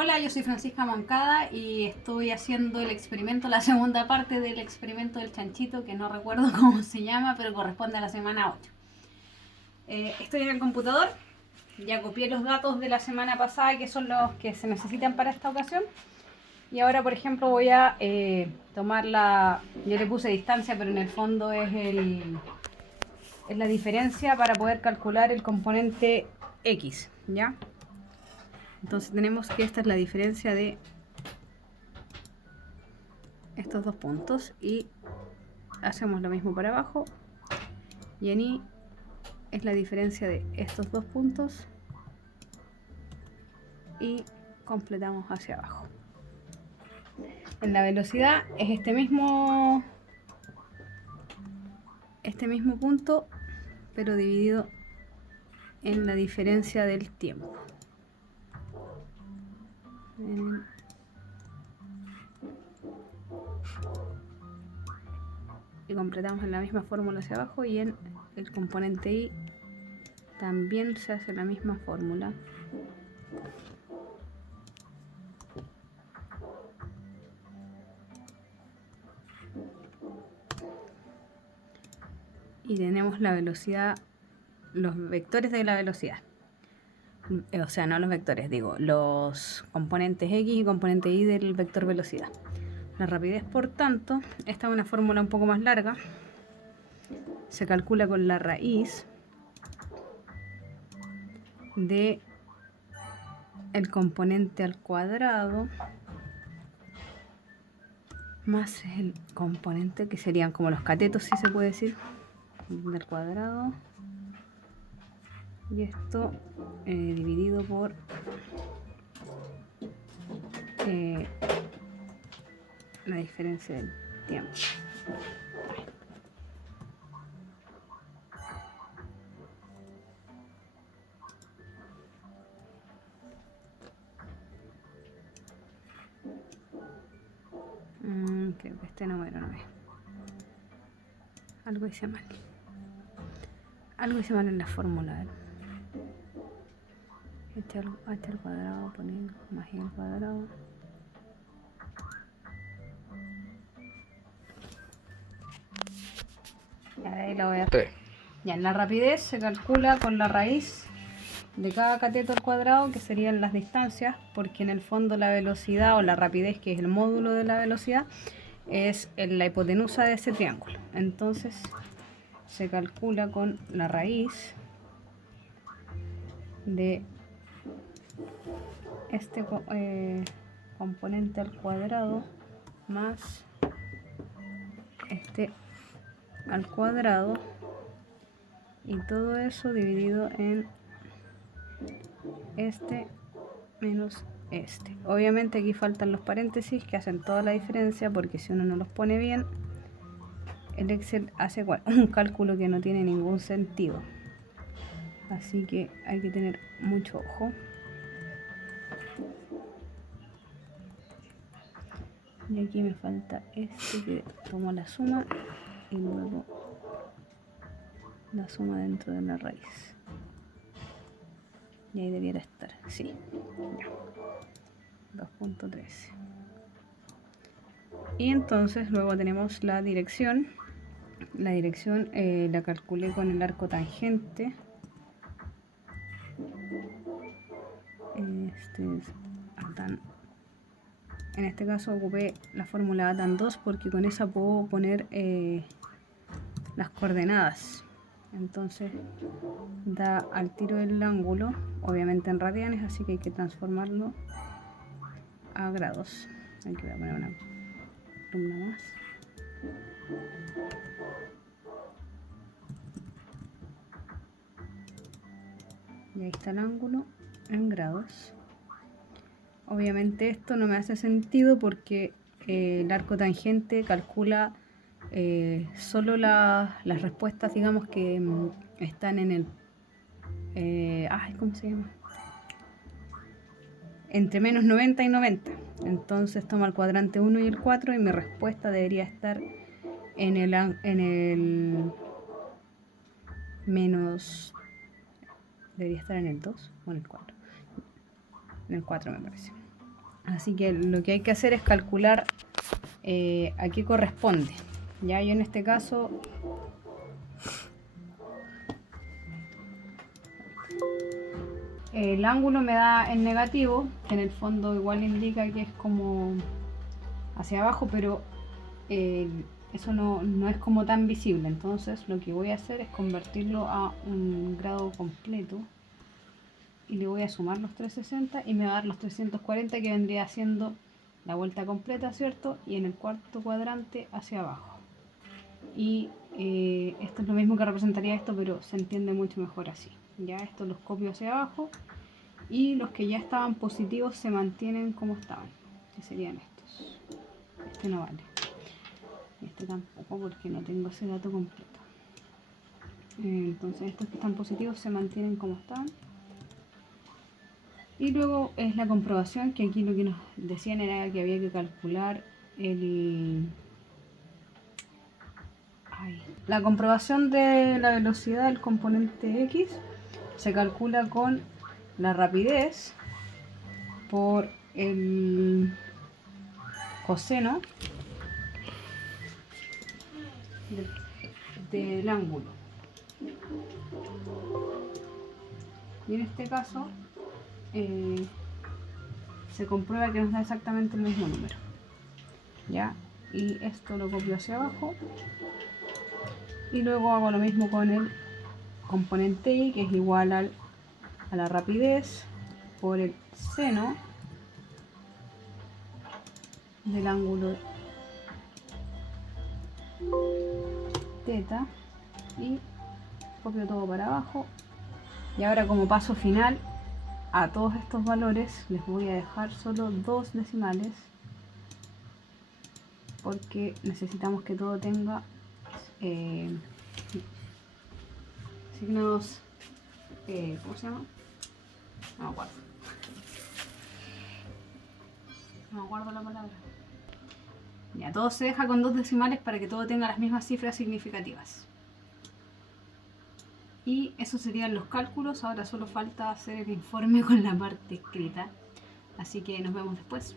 Hola, yo soy Francisca Moncada y estoy haciendo el experimento, la segunda parte del experimento del chanchito, que no recuerdo cómo se llama, pero corresponde a la semana 8. Estoy en el computador, ya copié los datos de la semana pasada, que son los que se necesitan para esta ocasión. Y ahora, por ejemplo, voy a tomar yo le puse distancia, pero en el fondo es la diferencia para poder calcular el componente X, ¿ya? Entonces tenemos que esta es la diferencia de estos dos puntos y hacemos lo mismo para abajo, y en Y es la diferencia de estos dos puntos y completamos hacia abajo. En la velocidad es este mismo punto, pero dividido en la diferencia del tiempo. Y completamos en la misma fórmula hacia abajo, y en el componente Y también se hace la misma fórmula. Y tenemos la velocidad, los vectores de la velocidad. O sea, no los vectores, digo, los componentes X y componente Y del vector velocidad. La rapidez, por tanto, esta es una fórmula un poco más larga. Se calcula con la raíz de el componente al cuadrado más el componente, que serían como los catetos, si se puede decir, del cuadrado, y esto dividido por la diferencia del tiempo. Creo que este número no es. Algo hice mal. Algo hice mal en la fórmula. H al cuadrado, poner más Y al cuadrado. Ya, de ahí lo voy a hacer. Ya, en la rapidez se calcula con la raíz de cada cateto al cuadrado, que serían las distancias, porque en el fondo la velocidad o la rapidez, que es el módulo de la velocidad, es la hipotenusa de ese triángulo. Entonces se calcula con la raíz de este componente al cuadrado más este al cuadrado, y todo eso dividido en este menos este. Obviamente aquí faltan los paréntesis que hacen toda la diferencia, porque si uno no los pone bien, el Excel hace un cálculo que no tiene ningún sentido. Así que hay que tener mucho ojo. Y aquí me falta este, que tomo la suma y luego la suma dentro de la raíz. Y ahí debiera estar, sí. 2.13. Y entonces luego tenemos la dirección. La dirección la calculé con el arco tangente. Este es tan. En este caso ocupé la fórmula tan 2 porque con esa puedo poner las coordenadas. Entonces da al tiro el ángulo, obviamente en radianes, así que hay que transformarlo a grados. Aquí voy a poner una columna más. Y ahí está el ángulo en grados. Obviamente esto no me hace sentido porque el arco tangente calcula solo las respuestas, digamos, que están en el ¿cómo se llama? Entre menos 90 y 90. Entonces toma el cuadrante 1 y el 4, y mi respuesta debería estar en el menos, debería estar en el 2 o en el 4. En el 4 me parece. Así que lo que hay que hacer es calcular a qué corresponde. Ya, yo en este caso el ángulo me da en negativo, que en el fondo igual indica que es como hacia abajo, pero eso no es como tan visible. Entonces lo que voy a hacer es convertirlo a un grado completo y le voy a sumar los 360 y me va a dar los 340, que vendría siendo la vuelta completa, ¿cierto? Y en el cuarto cuadrante hacia abajo. Y esto es lo mismo que representaría esto, pero se entiende mucho mejor así. Ya estos los copio hacia abajo y los que ya estaban positivos se mantienen como estaban, que serían estos. Este no vale, este tampoco, porque no tengo ese dato completo. Entonces estos que están positivos se mantienen como están. Y luego es la comprobación, que aquí lo que nos decían era que había que calcular la comprobación de la velocidad del componente X. Se calcula con la rapidez por el coseno del ángulo. Y en este caso se comprueba que nos da exactamente el mismo número. ¿Ya? Y esto lo copio hacia abajo. Y luego hago lo mismo con el componente Y, que es igual a la rapidez por el seno del ángulo θ, y copio todo para abajo. Y ahora, como paso final, a todos estos valores les voy a dejar solo 2 decimales, porque necesitamos que todo tenga signos, ¿cómo se llama? No me acuerdo. No me acuerdo la palabra. Ya, todo se deja con 2 decimales para que todo tenga las mismas cifras significativas. Y eso serían los cálculos. Ahora solo falta hacer el informe con la parte escrita. Así que nos vemos después.